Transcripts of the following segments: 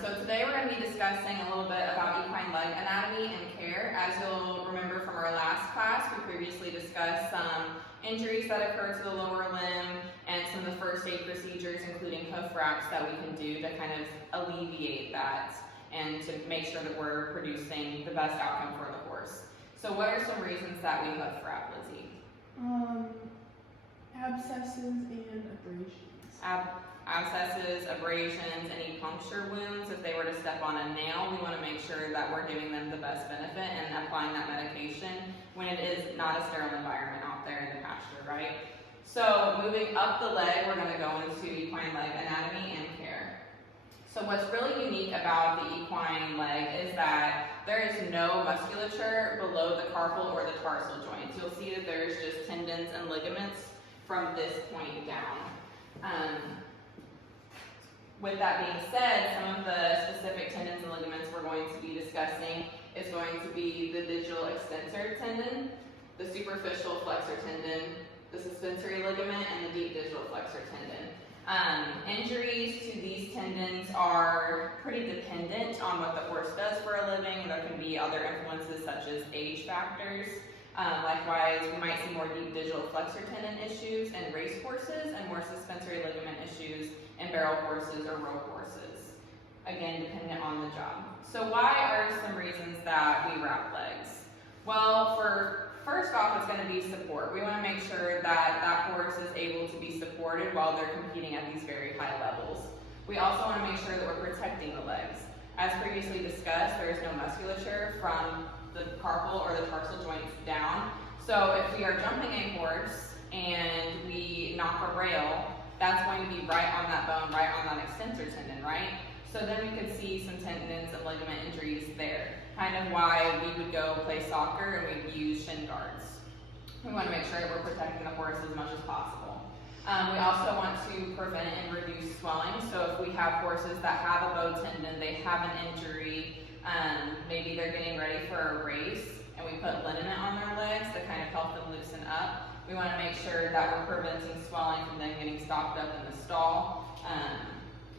So today we're going to be discussing a little bit about equine leg anatomy and care. As you'll remember from our last class, we previously discussed some injuries that occur to the lower limb and some of the first aid procedures, including hoof wraps, that we can do to kind of alleviate that and to make sure that we're producing the best outcome for the horse. So what are some reasons that we hoof wrap, Lizzie? Abscesses and abrasions. Abscesses, abrasions, any puncture wounds. If they were to step on a nail, we want to make sure that we're giving them the best benefit and applying that medication when it is not a sterile environment out there in the pasture, right? So moving up the leg, we're going to go into equine leg anatomy and care. So what's really unique about the equine leg is that there is no musculature below the carpal or the tarsal joints. You'll see that there's just tendons and ligaments from this point down. With that being said, some of the specific tendons and ligaments we're going to be discussing is going to be the digital extensor tendon, the superficial flexor tendon, the suspensory ligament, and the deep digital flexor tendon. Injuries to these tendons are pretty dependent on what the horse does for a living. There can be other influences such as age factors. Likewise, we might see more deep digital flexor tendon issues in race horses and more suspensory ligament issues in barrel horses or rope horses. Again, dependent on the job. So why are some reasons that we wrap legs? Well, first off, it's going to be support. We want to make sure that that horse is able to be supported while they're competing at these very high levels. We also want to make sure that we're protecting the legs. As previously discussed, there is no musculature from the carpal or the tarsal joints down. So if we are jumping a horse and we knock a rail, that's going to be right on that bone, right on that extensor tendon, right? So then we could see some tendons and ligament injuries there. Kind of why we would go play soccer and we'd use shin guards. We want to make sure that we're protecting the horse as much as possible. We also want to prevent and reduce swelling. So if we have horses that have a bow tendon, they have an injury, maybe they're getting ready for a race, and we put liniment on their legs to kind of help them loosen up. We want to make sure that we're preventing swelling from them getting stopped up in the stall,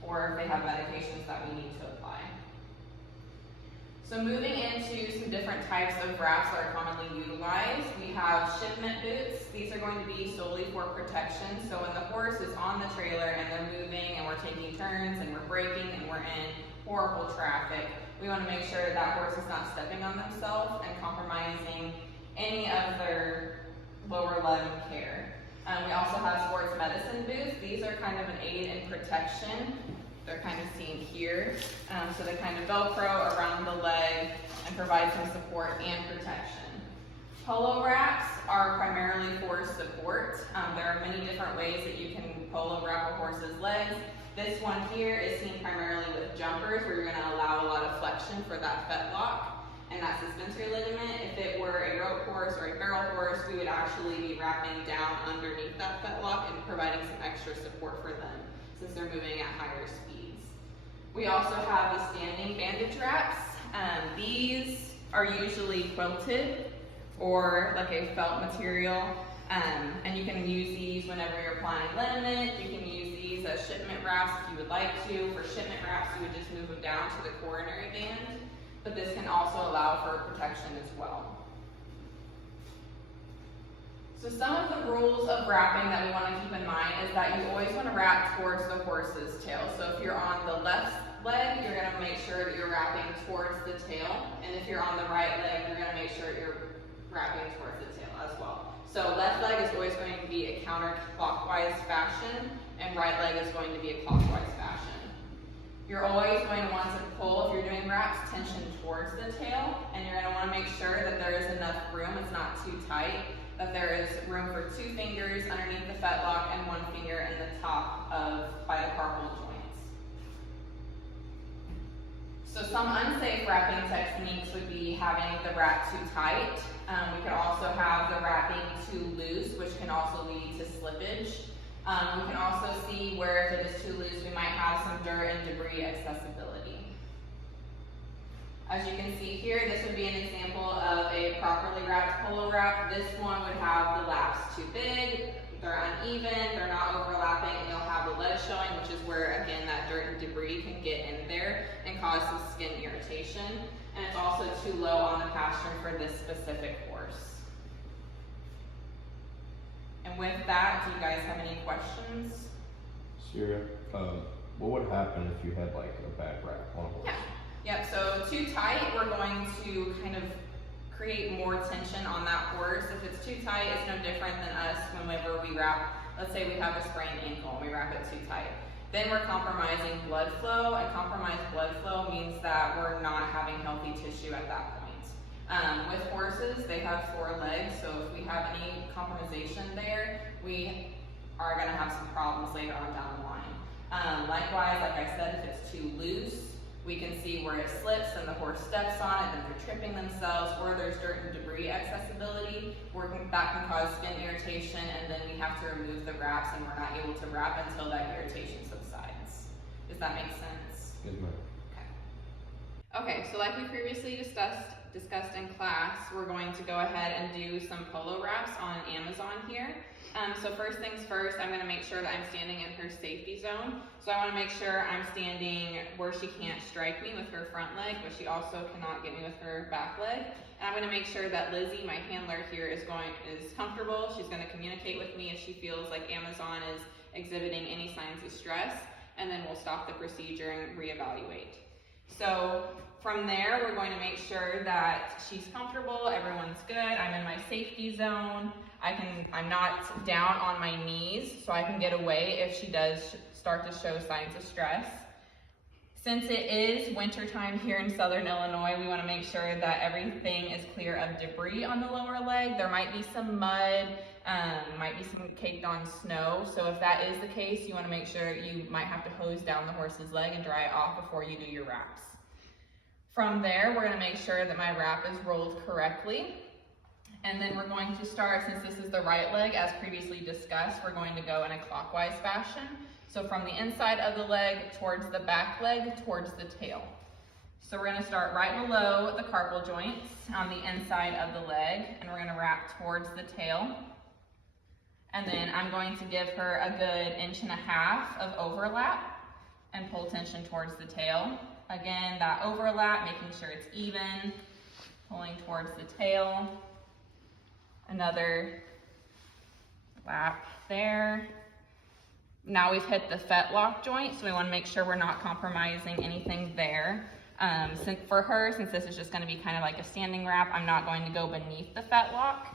or if they have medications that we need to apply. So moving into some different types of wraps that are commonly utilized, we have shipment boots. These are going to be solely for protection. So when the horse is on the trailer and they're moving and we're taking turns and we're braking and we're in horrible traffic, we want to make sure that that horse is not stepping on themselves and compromising any of their lower leg care. We also have sports medicine boots. These are kind of an aid in protection. They're kind of seen here. So they kind of Velcro around the leg and provide some support and protection. Polo wraps are primarily for support. There are many different ways that you can polo wrap a horse's legs. This one here is seen primarily with jumpers, where you're going to allow a lot of flexion for that fetlock and that suspensory ligament. If it were a rope horse or a barrel horse, we would actually be wrapping down underneath that fetlock and providing some extra support for them since they're moving at higher speeds. We also have the standing bandage wraps. These are usually quilted or like a felt material, and you can use these whenever you're applying liniment. You can use these as shipment wraps if you would like to. For shipment wraps, you would just move them down to the coronary band, but this can also allow for protection as well. So some of the rules of wrapping that we want to keep in mind is that you always want to wrap towards the horse's tail. So if you're on the left leg, you're going to make sure that you're wrapping towards the tail, and if you're on the right leg, you're going to make sure you're wrapping towards the tail as well. So left leg is always going to be a counterclockwise fashion, and right leg is going to be a clockwise fashion. You're always going to want to pull, if you're doing wraps, tension towards the tail, and you're going to want to make sure that there is enough room, it's not too tight, that there is room for 2 fingers underneath the fetlock and 1 finger in the top by the carpal joints. So some unsafe wrapping techniques would be having the wrap too tight. We could also have the wrapping too loose, which can also lead to slippage. We can also see where if it is too loose, we might have some dirt and debris accessibility. As you can see here, this would be an example of a properly wrapped polo wrap. This one would have the laps too big, they're uneven, they're not overlapping, and you'll have the legs showing, which is where, again, that dirt and debris can get in there and cause some skin irritation, and it's also too low on the pasture for this specific horse. And with that, do you guys have any questions? Sierra, what would happen if you had like a bad wrap on a horse? Yep, so too tight, we're going to kind of create more tension on that horse. If it's too tight, it's no different than us whenever we wrap, let's say we have a sprained ankle and we wrap it too tight. Then we're compromising blood flow, and compromised blood flow means that we're not having healthy tissue at that point. With horses, they have 4 legs, so if we have any compromisation there, we are gonna have some problems later on down the line. Likewise, like I said, if it's too loose, we can see where it slips and the horse steps on it, then they're tripping themselves, or there's dirt and debris accessibility, that can cause skin irritation, and then we have to remove the wraps, and we're not able to wrap until that irritation subsides. Does that make sense? Yes, ma'am. Okay, so like we previously discussed in class, we're going to go ahead and do some polo wraps on Amazon here. So first things first, I'm going to make sure that I'm standing in her safety zone. So I want to make sure I'm standing where she can't strike me with her front leg, but she also cannot get me with her back leg. And I'm going to make sure that Lizzie, my handler here, is comfortable. She's going to communicate with me if she feels like Amazon is exhibiting any signs of stress, and then we'll stop the procedure and reevaluate. So from there, we're going to make sure that she's comfortable, everyone's good, I'm in my safety zone, I'm not down on my knees, so I can get away if she does start to show signs of stress. Since it is wintertime here in Southern Illinois, we want to make sure that everything is clear of debris on the lower leg. There might be some mud, might be some caked on snow, so if that is the case, you want to make sure you might have to hose down the horse's leg and dry it off before you do your wraps. From there, we're going to make sure that my wrap is rolled correctly. And then we're going to start, since this is the right leg, as previously discussed, we're going to go in a clockwise fashion. So from the inside of the leg towards the back leg, towards the tail. So we're going to start right below the carpal joints on the inside of the leg, and we're going to wrap towards the tail. And then I'm going to give her a good 1.5 inches of overlap and pull tension towards the tail. Again, that overlap, making sure it's even, pulling towards the tail. Another lap there. Now we've hit the fetlock joint, so we want to make sure we're not compromising anything there. For her, since this is just going to be kind of like a standing wrap, I'm not going to go beneath the fetlock,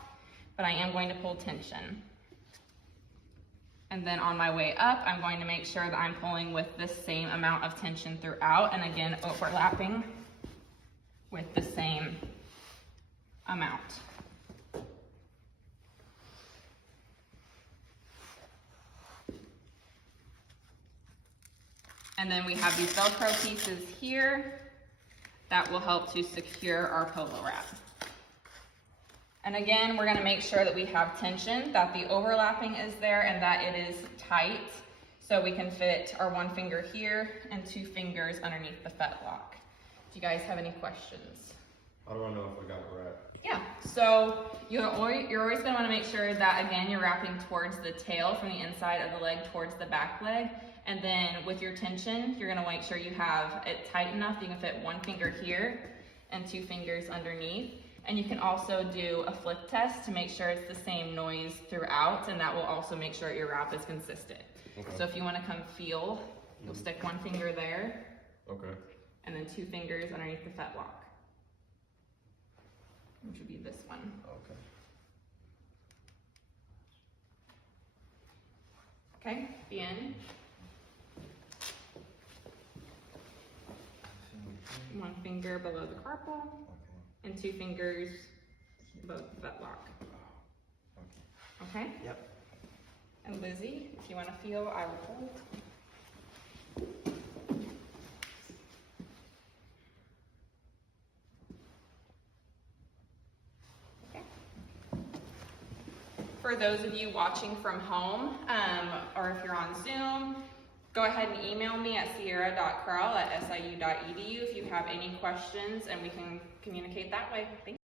but I am going to pull tension. And then on my way up, I'm going to make sure that I'm pulling with the same amount of tension throughout, and again, overlapping with the same amount. And then we have these Velcro pieces here that will help to secure our polo wrap. And again, we're going to make sure that we have tension, that the overlapping is there, and that it is tight, so we can fit our 1 finger here and 2 fingers underneath the fetlock. Do you guys have any questions? How do I know if I got it right? Yeah, so you're always going to want to make sure that, again, you're wrapping towards the tail from the inside of the leg towards the back leg. And then with your tension, you're going to make sure you have it tight enough that you can fit 1 finger here and 2 fingers underneath. And you can also do a flip test to make sure it's the same noise throughout, and that will also make sure your wrap is consistent. Okay. So if you want to come feel, you'll stick 1 finger there. Okay. And then 2 fingers underneath the fetlock, which would be this one. Okay. Okay, bien. 1 finger below the carpal, and 2 fingers above the fetlock. Okay? Yep. And Lizzie, if you want to feel, I will hold. Okay. For those of you watching from home, or if you're on Zoom, go ahead and email me at cierra.crowell@siu.edu if you have any questions, and we can communicate that way. Thank you.